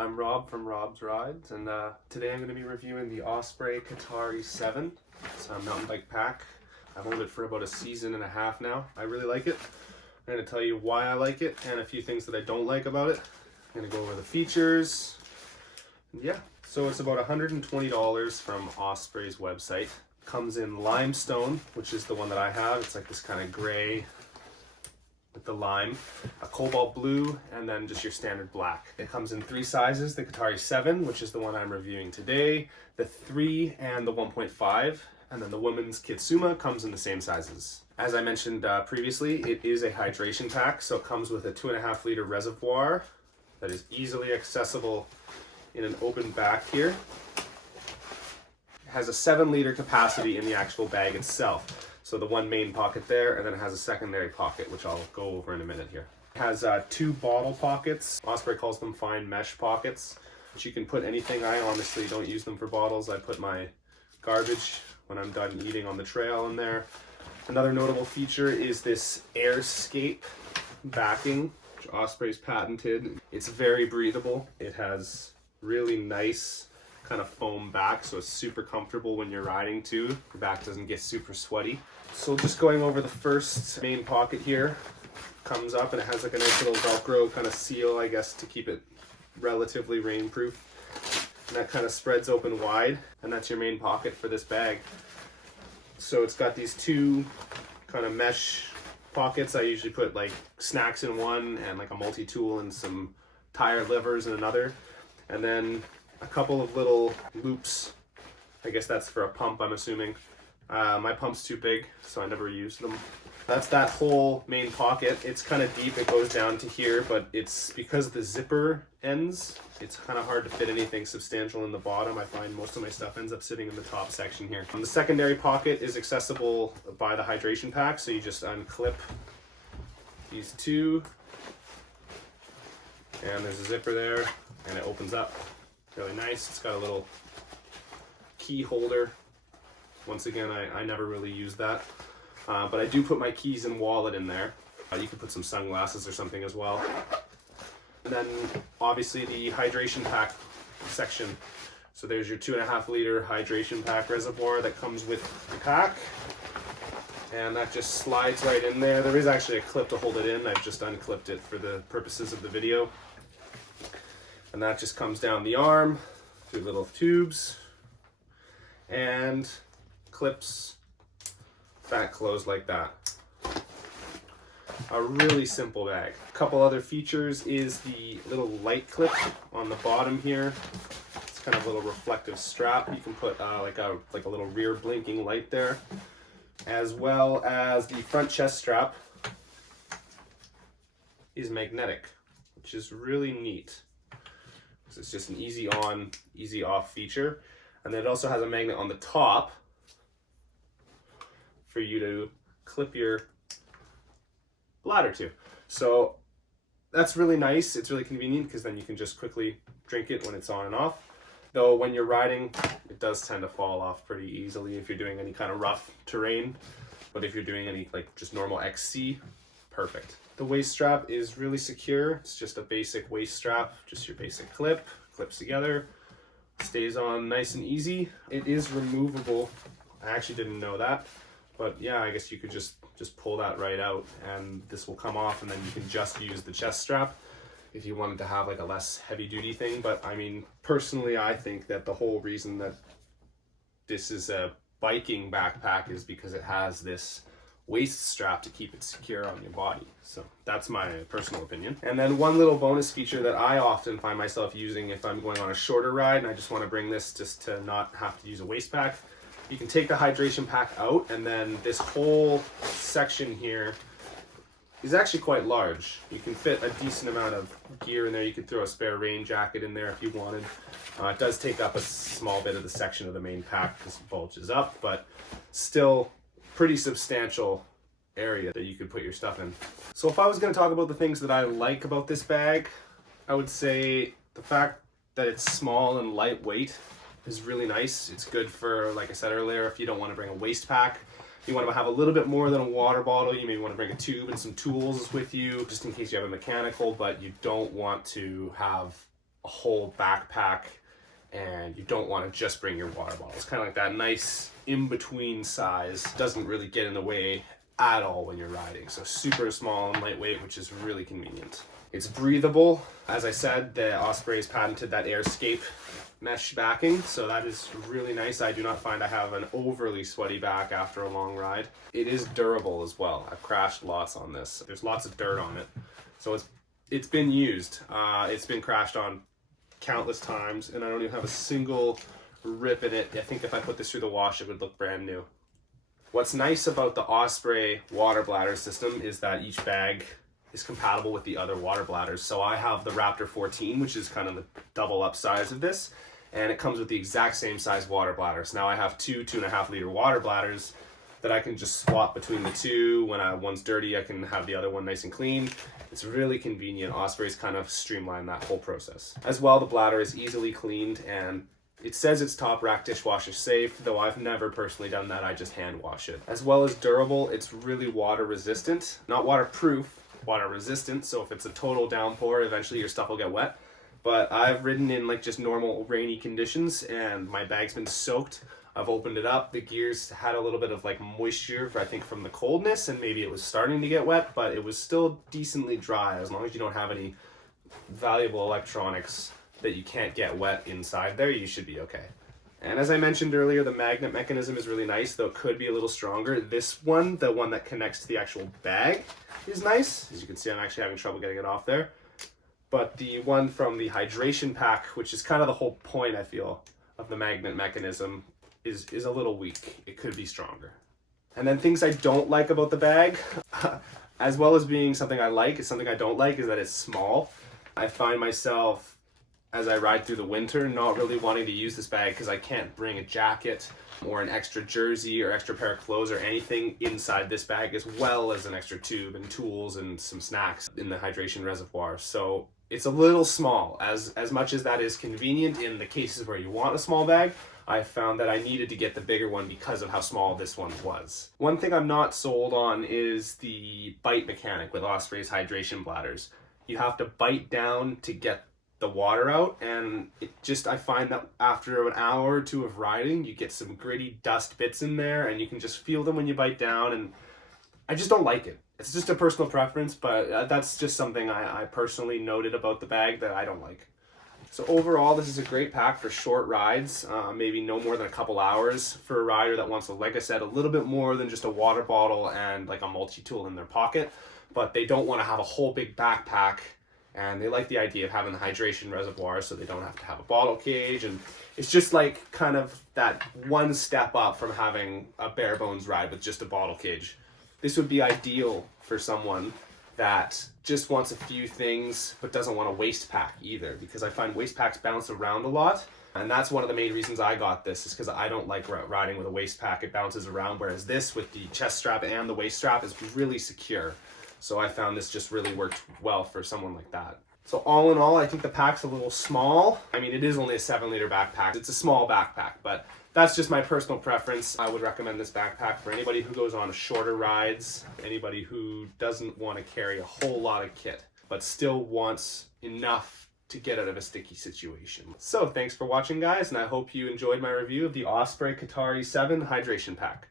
I'm Rob from Rob's Rides, and today I'm going to be reviewing the Osprey Katari 7. It's a mountain bike pack. I've owned it for about a season and a half now. I really like it. I'm going to tell you why I like it and a few things that I don't like about it. I'm going to go over the features. And yeah, so it's about $120 from Osprey's website. Comes in limestone, which is the one that I have. It's like this kind of gray with the lime, a cobalt blue, and then just your standard black. It comes in 3 sizes, the Katari 7, which is the one I'm reviewing today, the 3 and the 1.5, and then the women's Kitsuma comes in the same sizes. As I mentioned previously, it is a hydration pack, so it comes with a 2.5 liter reservoir that is easily accessible in an open back here. It has a 7 liter capacity in the actual bag itself. So the one main pocket there, and then it has a secondary pocket, which I'll go over in a minute here. It has 2 bottle pockets. Osprey calls them fine mesh pockets, which you can put anything. I honestly don't use them for bottles. I put my garbage when I'm done eating on the trail in there. Another notable feature is this airscape backing, which Osprey's patented. It's very breathable. It has really nice kind of foam back, so it's super comfortable when you're riding too. Your back doesn't get super sweaty. So just going over the first main pocket here, comes up and it has like a nice little Velcro kind of seal, I guess, to keep it relatively rainproof. And that kind of spreads open wide, and that's your main pocket for this bag. So it's got these 2 kind of mesh pockets. I usually put like snacks in one and like a multi-tool and some tire levers in another. And then a couple of little loops. I guess that's for a pump, I'm assuming. My pump's too big, so I never used them. That's that whole main pocket. It's kind of deep, it goes down to here, but it's because the zipper ends, it's kind of hard to fit anything substantial in the bottom. I find most of my stuff ends up sitting in the top section here. The secondary pocket is accessible by the hydration pack, so you just unclip these 2, and there's a zipper there, and it opens up. Really nice. It's got a little key holder. Once again, I never really use that, but I do put my keys and wallet in there. You could put some sunglasses or something as well. And then obviously the hydration pack section. So there's your 2.5 liter hydration pack reservoir that comes with the pack, and that just slides right in there. There is actually a clip to hold it in. I've just unclipped it for the purposes of the video. And that just comes down the arm through little tubes and clips back closed like that. A really simple bag. A couple other features is the little light clip on the bottom here. It's kind of a little reflective strap. You can put like a little rear blinking light there, as well as the front chest strap is magnetic, which is really neat. It's just an easy on, easy off feature. And then it also has a magnet on the top for you to clip your bladder to. So that's really nice. It's really convenient because then you can just quickly drink it when it's on and off. Though when you're riding, it does tend to fall off pretty easily if you're doing any kind of rough terrain. But if you're doing any like just normal XC, perfect. The waist strap is really secure. It's just a basic waist strap, just your basic clip, clips together, stays on nice and easy. It is removable. I actually didn't know that, but yeah, I guess you could just pull that right out and this will come off, and then you can just use the chest strap if you wanted to have like a less heavy duty thing. But I mean, personally, I think that the whole reason that this is a biking backpack is because it has this waist strap to keep it secure on your body. So that's my personal opinion. And then one little bonus feature that I often find myself using if I'm going on a shorter ride and I just want to bring this just to not have to use a waist pack, you can take the hydration pack out, and then this whole section here is actually quite large. You can fit a decent amount of gear in there. You could throw a spare rain jacket in there if you wanted. It does take up a small bit of the section of the main pack because it bulges up, but still pretty substantial area that you could put your stuff in. So if I was going to talk about the things that I like about this bag, I would say the fact that it's small and lightweight is really nice. It's good for, like I said earlier, if you don't want to bring a waist pack, you want to have a little bit more than a water bottle, you may want to bring a tube and some tools with you just in case you have a mechanical, but you don't want to have a whole backpack and you don't want to just bring your water bottle. It's kind of like that nice in-between size. Doesn't really get in the way at all when you're riding. So super small and lightweight, which is really convenient. It's breathable. As I said, the Osprey's patented that AirScape mesh backing, so that is really nice. I do not find I have an overly sweaty back after a long ride. It is durable as well. I've crashed lots on this. There's lots of dirt on it, so it's been used. It's been crashed on countless times, and I don't even have a single rip in it. I think if I put this through the wash, it would look brand new. What's nice about the Osprey water bladder system is that each bag is compatible with the other water bladders. So I have the Raptor 14, which is kind of the double up size of this, and it comes with the exact same size water bladders. Now I have two 2.5 liter water bladders that I can just swap between the two. When one's dirty, I can have the other one nice and clean. It's really convenient. Osprey's kind of streamlined that whole process. As well, the bladder is easily cleaned, and it says it's top rack dishwasher safe, though I've never personally done that. I just hand wash it. As well as durable, it's really water resistant. Not waterproof, water resistant. So if it's a total downpour, eventually your stuff will get wet. But I've ridden in like just normal rainy conditions and my bag's been soaked. I've opened it up. The gears had a little bit of like moisture, I think from the coldness, and maybe it was starting to get wet, but it was still decently dry. As long as you don't have any valuable electronics that you can't get wet inside there, you should be okay. And as I mentioned earlier, the magnet mechanism is really nice, though it could be a little stronger. This one, the one that connects to the actual bag, is nice. As you can see, I'm actually having trouble getting it off there. But the one from the hydration pack, which is kind of the whole point, I feel, of the magnet mechanism, is a little weak. It could be stronger. And then things I don't like about the bag, as well as being something I like, is something I don't like, is that it's small. I find myself, as I ride through the winter, not really wanting to use this bag because I can't bring a jacket or an extra jersey or extra pair of clothes or anything inside this bag, as well as an extra tube and tools and some snacks in the hydration reservoir. So it's a little small. As much as that is convenient in the cases where you want a small bag, I found that I needed to get the bigger one because of how small this one was. One thing I'm not sold on is the bite mechanic with Osprey's hydration bladders. You have to bite down to get the water out, and I find that after an hour or two of riding, you get some gritty dust bits in there, and you can just feel them when you bite down, and I just don't like it. It's just a personal preference, but that's just something I personally noted about the bag that I don't like. So overall, this is a great pack for short rides, maybe no more than a couple hours for a rider that wants, like I said, a little bit more than just a water bottle and like a multi-tool in their pocket, but they don't want to have a whole big backpack. And they like the idea of having the hydration reservoir so they don't have to have a bottle cage. And it's just like kind of that one step up from having a bare bones ride with just a bottle cage. This would be ideal for someone that just wants a few things but doesn't want a waist pack either, because I find waist packs bounce around a lot. And that's one of the main reasons I got this, is because I don't like riding with a waist pack. It bounces around, whereas this with the chest strap and the waist strap is really secure. So I found this just really worked well for someone like that. So all in all, I think the pack's a little small. I mean, it is only a 7-liter backpack. It's a small backpack, but that's just my personal preference. I would recommend this backpack for anybody who goes on shorter rides, anybody who doesn't want to carry a whole lot of kit, but still wants enough to get out of a sticky situation. So thanks for watching, guys, and I hope you enjoyed my review of the Osprey Katari 7 Hydration Pack.